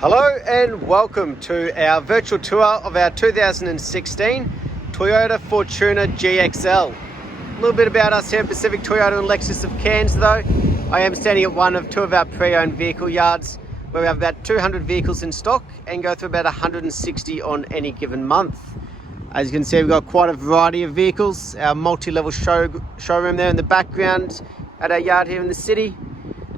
Hello and welcome to our virtual tour of our 2016 Toyota Fortuner GXL. A little bit about us here at Pacific Toyota and Lexus of Cairns though. I am standing at one of two of our pre-owned vehicle yards where we have about 200 vehicles in stock and go through about 160 on any given month. As you can see, we've got quite a variety of vehicles. Our multi-level showroom there in the background at our yard here in the city.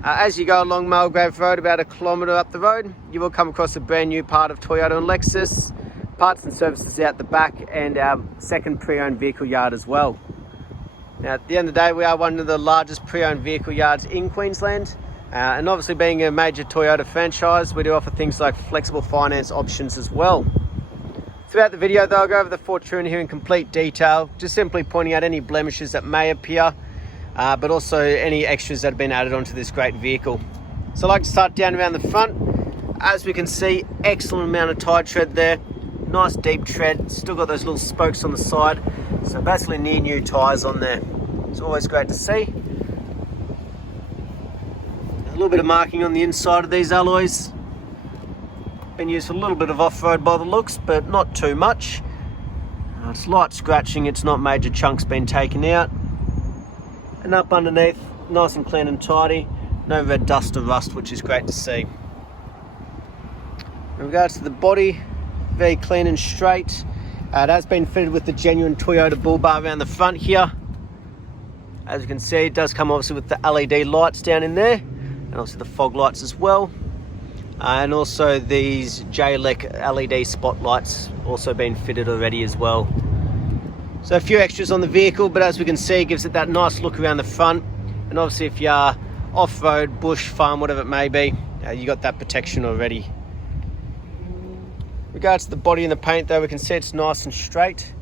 As you go along Mulgrave Road, about a kilometre up the road, you will come across a brand new part of Toyota and Lexus, parts and services out the back, and our second pre-owned vehicle yard as well. Now, at the end of the day, we are one of the largest pre-owned vehicle yards in Queensland, and obviously being a major Toyota franchise, we do offer things like flexible finance options as well. Throughout the video though, I'll go over the Fortuner here in complete detail, just simply pointing out any blemishes that may appear, but also any extras that have been added onto this great vehicle. So I'd like to start down around the front. As we can see, excellent amount of tyre tread there, nice deep tread, still got those little spokes on the side, so basically near new tyres on there. It's always great to see. There's a little bit of marking on the inside of these alloys. Been used for a little bit of off-road by the looks, but not too much. It's light scratching, it's not major chunks being taken out. And up underneath, nice and clean and tidy, no red dust or rust, which is great to see. In regards to the body, very clean and straight. It has been fitted with the genuine Toyota bull bar around the front here. As you can see, it does come obviously with the LED lights down in there, and also the fog lights as well. And also these JLEC LED spotlights also been fitted already as well. So a few extras on the vehicle, but as we can see, it gives it that nice look around the front. And obviously if you are off-road, bush, farm, whatever it may be, you got that protection already. In regards to the body and the paint though, we can see it's nice and straight.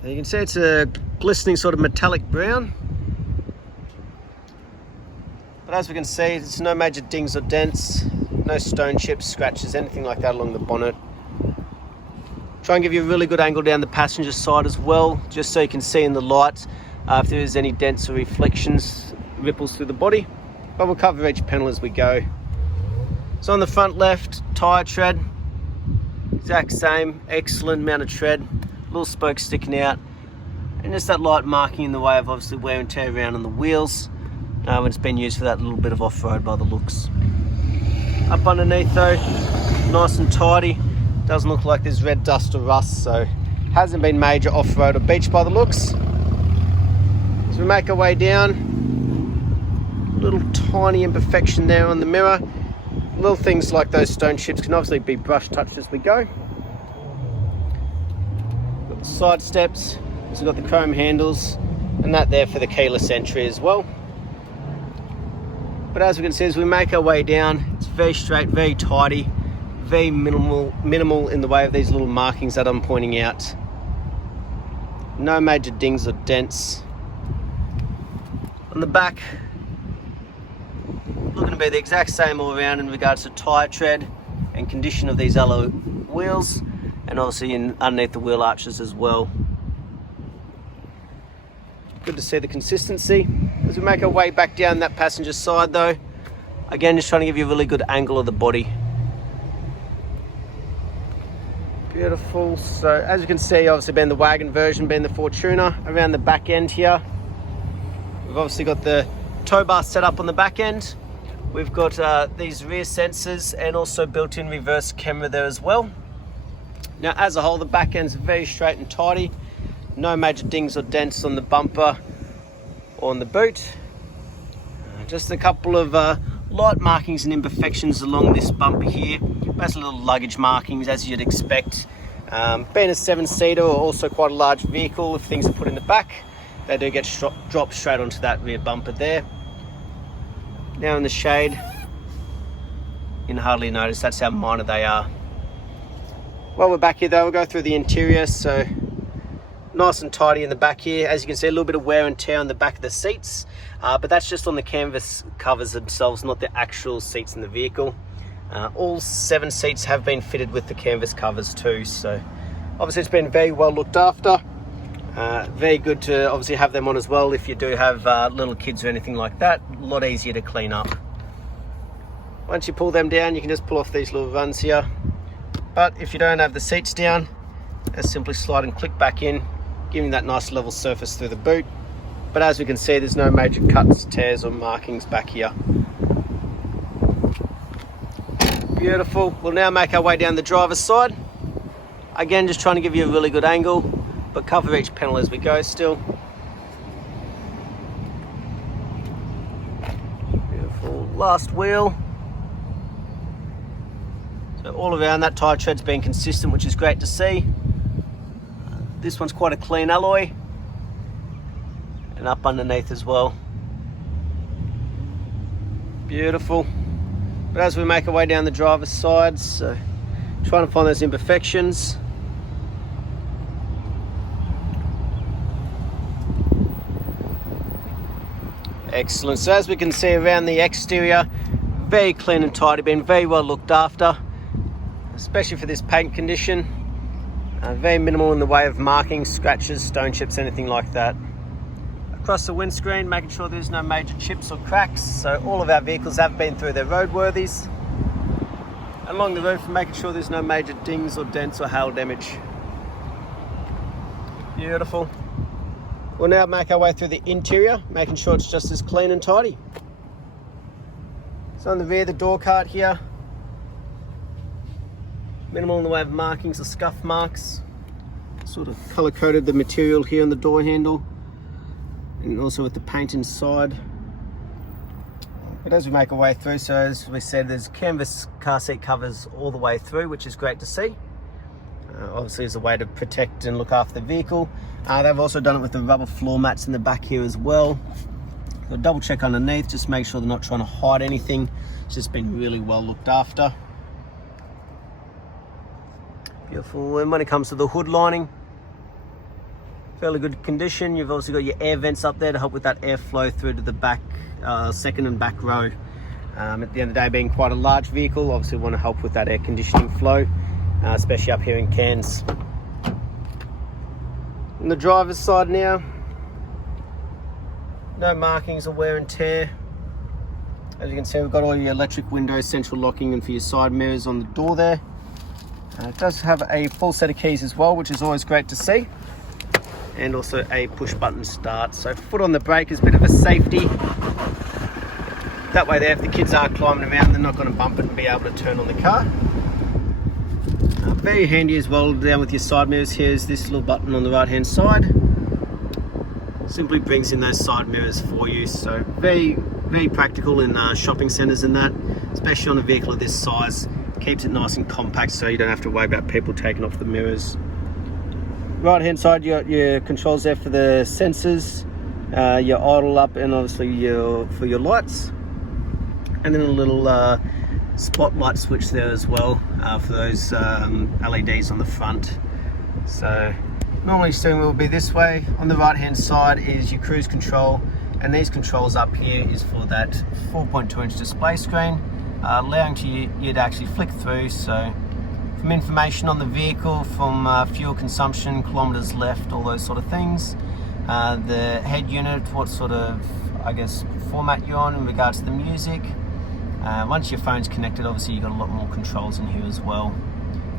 And you can see it's a glistening sort of metallic brown. But as we can see, there's no major dings or dents, no stone chips, scratches, anything like that along the bonnet. Try and give you a really good angle down the passenger side as well, just so you can see in the light if there is any dents or reflections, ripples through the body. But we'll cover each panel as we go. So on the front left, tyre tread, exact same, excellent amount of tread, little spokes sticking out, and just that light marking in the way of obviously wear and tear around on the wheels when it's been used for that little bit of off-road by the looks. Up underneath though, nice and tidy. Doesn't look like there's red dust or rust, so hasn't been major off-road or beach by the looks. As we make our way down, little tiny imperfection there on the mirror. Little things like those stone chips can obviously be brush touched as we go. Got the side steps, so we've got the chrome handles, and that there for the keyless entry as well. But as we can see, as we make our way down, it's very straight, very tidy, very minimal in the way of these little markings that I'm pointing out. No major dings or dents. On the back, looking to be the exact same all around in regards to tyre tread and condition of these alloy wheels, and obviously underneath the wheel arches as well. Good to see the consistency. As we make our way back down that passenger side though, again just trying to give you a really good angle of the body. Beautiful. So as you can see, obviously being the wagon version, being the Fortuner, around the back end here, we've obviously got the tow bar set up on the back end. We've got these rear sensors and also built-in reverse camera there as well. Now as a whole, the back end's very straight and tidy. No major dings or dents on the bumper or on the boot. Just a couple of light markings and imperfections along this bumper here. Basically little luggage markings as you'd expect. Being a 7-seater or also quite a large vehicle, if things are put in the back, they do get dropped straight onto that rear bumper there. Now in the shade, you can hardly notice that's how minor they are. While we're back here though, we'll go through the interior. So nice and tidy in the back here. As you can see, a little bit of wear and tear on the back of the seats, but that's just on the canvas covers themselves, not the actual seats in the vehicle. All 7 seats have been fitted with the canvas covers too, so obviously it's been very well looked after. Very good to obviously have them on as well if you do have little kids or anything like that. A lot easier to clean up. Once you pull them down, you can just pull off these little runs here. But if you don't have the seats down, just simply slide and click back in, giving that nice level surface through the boot. But as we can see, there's no major cuts, tears or markings back here. Beautiful. We'll now make our way down the driver's side. Again, just trying to give you a really good angle, but cover each panel as we go still. Beautiful. Last wheel. So all around that tyre tread's been consistent, which is great to see. This one's quite a clean alloy. And up underneath as well. Beautiful. But as we make our way down the driver's side, so trying to find those imperfections. Excellent. So as we can see around the exterior, very clean and tidy, been very well looked after, especially for this paint condition. Very minimal in the way of markings, scratches, stone chips, anything like that. Across the windscreen, making sure there's no major chips or cracks. So all of our vehicles have been through their roadworthies. Along the roof, making sure there's no major dings or dents or hail damage. Beautiful. We'll now make our way through the interior, making sure it's just as clean and tidy. So on the rear, the door card here. Minimal in the way of markings or scuff marks. Sort of color coded the material here on the door handle. And also with the paint inside. But as we make our way through, so as we said, there's canvas car seat covers all the way through, which is great to see. Obviously as a way to protect and look after the vehicle. They've also done it with the rubber floor mats in the back here as well. So double check underneath, just make sure they're not trying to hide anything. It's just been really well looked after. Beautiful. And when it comes to the hood lining, fairly good condition. You've also got your air vents up there to help with that airflow through to the back, second and back row. At the end of the day, being quite a large vehicle, obviously want to help with that air conditioning flow, especially up here in Cairns. On the driver's side now, no markings or wear and tear. As you can see, we've got all your electric windows, central locking, and for your side mirrors on the door there. It does have a full set of keys as well, which is always great to see. And also a push button start. So foot on the brake is a bit of a safety. That way there, if the kids are climbing around, they're not going to bump it and be able to turn on the car. Very handy as well, down with your side mirrors. Here's this little button on the right hand side. Simply brings in those side mirrors for you. So very, very practical in shopping centres and that, especially on a vehicle of this size. Keeps it nice and compact so you don't have to worry about people taking off the mirrors. Right hand side, you got your controls there for the sensors, your idle up, and obviously for your lights, and then a little spotlight switch there as well for those LEDs on the front. So normally steering wheel will be this way. On the right hand side is your cruise control, and these controls up here is for that 4.2 inch display screen, allowing you to actually flick through. So from information on the vehicle, from fuel consumption, kilometers left, all those sort of things. The head unit, what sort of, I guess, format you're on in regards to the music. Once your phone's connected, obviously you've got a lot more controls in here as well.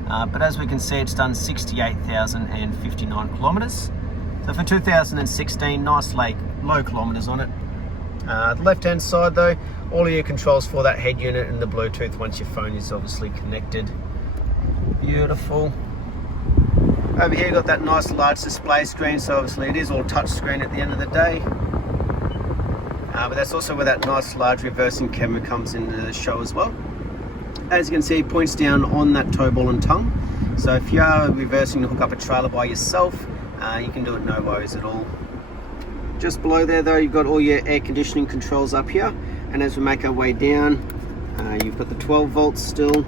But as we can see, it's done 68,059 kilometers. So for 2016, nice low kilometers on it. The left hand side though, all of your controls for that head unit and the Bluetooth once your phone is obviously connected. Beautiful. Over here, got that nice large display screen, so obviously it is all touch screen at the end of the day. But that's also where that nice large reversing camera comes into the show as well. As you can see, it points down on that toe ball and tongue. So if you are reversing to hook up a trailer by yourself, you can do it no worries at all. Just below there though, you've got all your air conditioning controls up here. And as we make our way down, you've got the 12 volts still.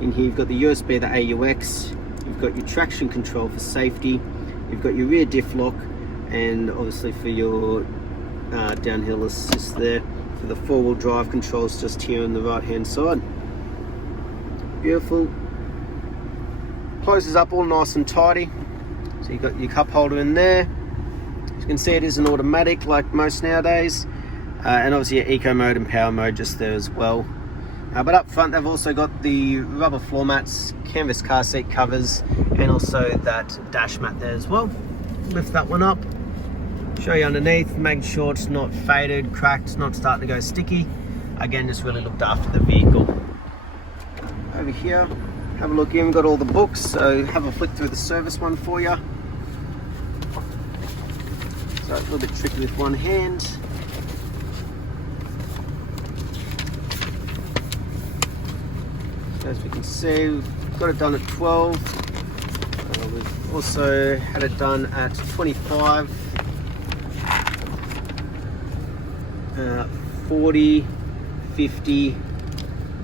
In here you've got the USB, the AUX, you've got your traction control for safety, you've got your rear diff lock, and obviously for your downhill assist there. For the four-wheel drive controls just here on the right hand side. Beautiful. Closes up all nice and tidy. So you've got your cup holder in there. As you can see, it is an automatic like most nowadays. And obviously your eco mode and power mode just there as well. But up front they've also got the rubber floor mats, canvas car seat covers, and also that dash mat there as well. Lift that one up, show you underneath, making sure it's not faded, cracked, not starting to go sticky. Again, just really looked after the vehicle. Over here, have a look in, we've got all the books, so have a flick through the service one for you. So a little bit tricky with one hand. So as we can see, we've got it done at 12. We've also had it done at 25, 40, 50,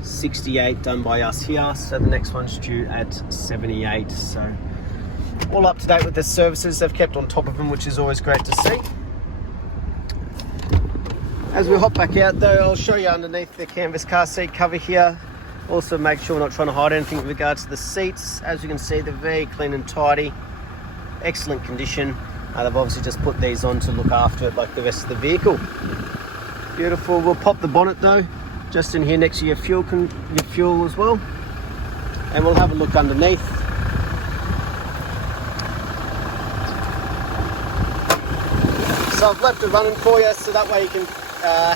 68 done by us here. So the next one's due at 78. So all up to date with the services. They've kept on top of them, which is always great to see. As we hop back out though, I'll show you underneath the canvas car seat cover here. Also make sure we're not trying to hide anything with regards to the seats. As you can see, they're very clean and tidy, excellent condition. They've obviously just put these on to look after it like the rest of the vehicle. Beautiful. We'll pop the bonnet though, just in here next to your fuel as well. And we'll have a look underneath. So I've left it running for you, so that way you can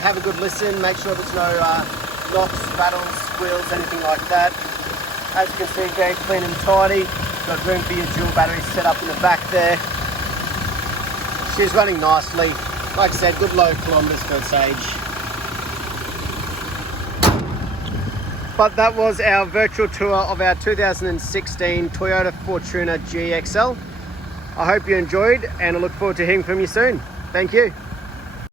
have a good listen, make sure there's no knocks, rattles, squeals, anything like that. As you can see, very clean and tidy. Got room for your dual battery set up in the back there. She's running nicely. Like I said, good low kilometres for its age. But that was our virtual tour of our 2016 Toyota Fortuner GXL. I hope you enjoyed, and I look forward to hearing from you soon. Thank you.